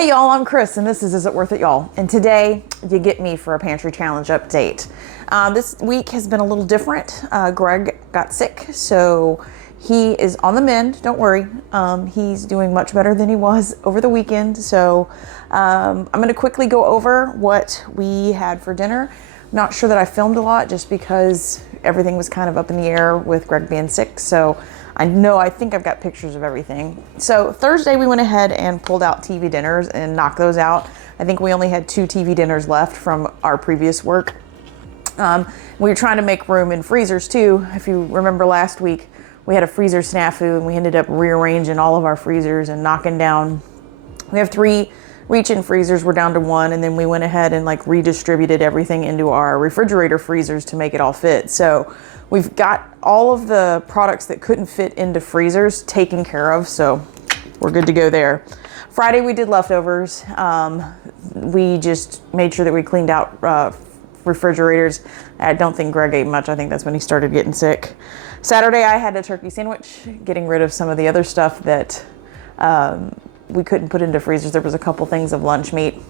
Hey y'all, I'm Kris and this is it Worth It y'all? And today you get me for a Pantry Challenge update. This week has been a little different. Greg got sick, so he is on the mend, don't worry. He's doing much better than he was over the weekend. So I'm gonna quickly go over what we had for dinner. Not sure that I filmed a lot just because everything was kind of up in the air with Greg being sick. So I think I've got pictures of everything. So Thursday we went ahead and pulled out TV dinners and knocked those out. I think we only had 2 TV dinners left from our previous work. We were trying to make room in freezers too. If you remember last week, we had a freezer snafu and we ended up rearranging all of our freezers and knocking down. We have 3 reach-in freezers, we're down to 1, and then we went ahead and like redistributed everything into our refrigerator freezers to make it all fit. So we've got all of the products that couldn't fit into freezers taken care of, so we're good to go there. Friday we did leftovers. We just made sure that we cleaned out refrigerators. I don't think Greg ate much. I think that's when he started getting sick. Saturday I had a turkey sandwich, getting rid of some of the other stuff that we couldn't put into freezers. There was a couple things of lunch meat.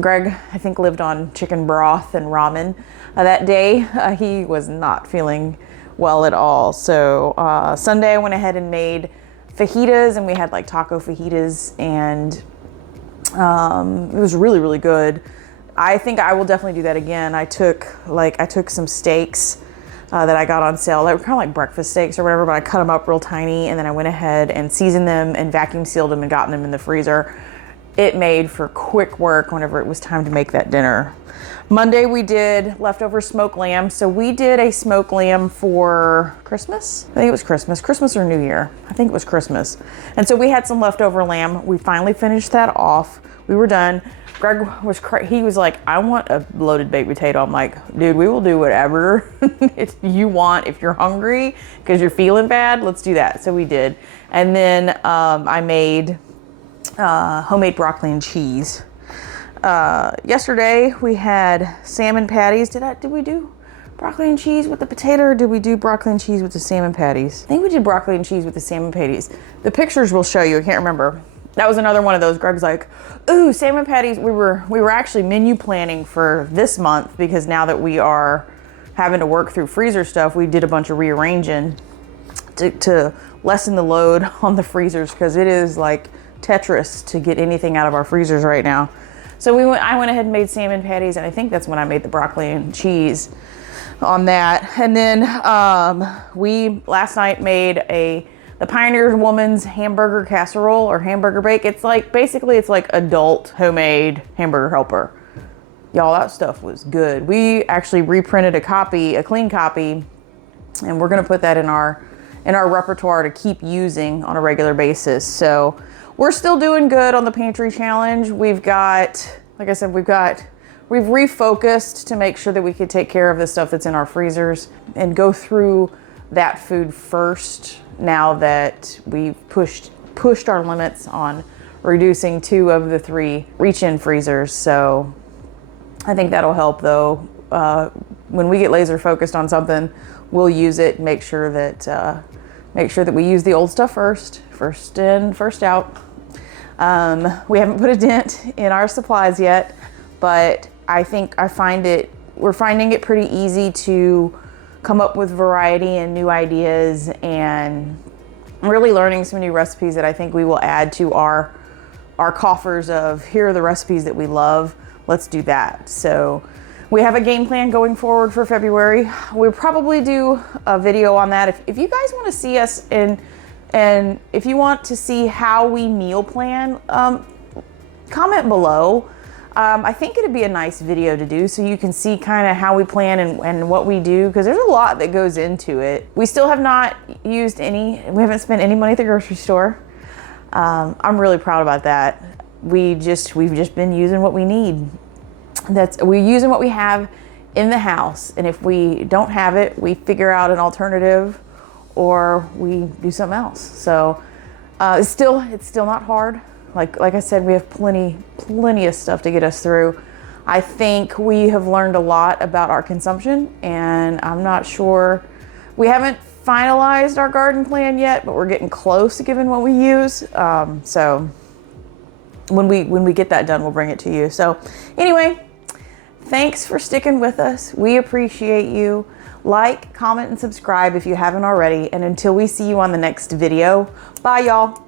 Greg, I think, lived on chicken broth and ramen that day. He was not feeling well at all. So Sunday I went ahead and made fajitas, and we had like taco fajitas, and it was really, really good. I think I will definitely do that again. I took some steaks that I got on sale. They were kind of like breakfast steaks or whatever, but I cut them up real tiny, and then I went ahead and seasoned them and vacuum sealed them and gotten them in the freezer. It made for quick work whenever it was time to make that dinner. Monday we did leftover smoked lamb. So we did a smoked lamb for Christmas. I think it was Christmas or New Year. I think it was Christmas. And so we had some leftover lamb. We finally finished that off. We were done. Greg he was like, I want a loaded baked potato. I'm like, dude, we will do whatever you want. If you're hungry because you're feeling bad, let's do that. So we did. And then I made homemade broccoli and cheese. Yesterday we had salmon patties. Did we do broccoli and cheese with the potato, or did we do broccoli and cheese with the salmon patties? I think we did broccoli and cheese with the salmon patties. The pictures will show you. I can't remember. That was another one of those. Greg's like, ooh, salmon patties. We were actually menu planning for this month, because now that we are having to work through freezer stuff, we did a bunch of rearranging to lessen the load on the freezers, because it is like Tetris to get anything out of our freezers right now. So I went ahead and made salmon patties, and I think that's when I made the broccoli and cheese on that. And then we last night made the Pioneer Woman's hamburger casserole or hamburger bake. It's like, basically it's like adult homemade hamburger helper. Y'all, that stuff was good. We actually reprinted a clean copy, and we're gonna put that in our repertoire to keep using on a regular basis. So we're still doing good on the Pantry Challenge. We've got, like I said, we've refocused to make sure that we could take care of the stuff that's in our freezers and go through that food first, now that we've pushed our limits on reducing 2 of the 3 reach-in freezers. So I think that'll help, though. When we get laser focused on something, we'll use it and make sure that we use the old stuff first in, first out. We haven't put a dent in our supplies yet, but I think we're finding it pretty easy to come up with variety and new ideas, and really learning some new recipes that I think we will add to our coffers of, here are the recipes that we love, let's do that. So we have a game plan going forward for February. We'll probably do a video on that. If you guys want to see us and if you want to see how we meal plan, comment below. I think it'd be a nice video to do, so you can see kind of how we plan and what we do, because there's a lot that goes into it. We still have not we haven't spent any money at the grocery store. I'm really proud about that. We've just been using what we need. We're using what we have in the house, and if we don't have it, we figure out an alternative, or we do something else. So it's still not hard. Like I said, we have plenty of stuff to get us through. I think we have learned a lot about our consumption, and I'm not sure, we haven't finalized our garden plan yet, but we're getting close to given what we use. So when we get that done, we'll bring it to you. So anyway, thanks for sticking with us. We appreciate you. Like, comment, and subscribe if you haven't already. And until we see you on the next video, bye y'all.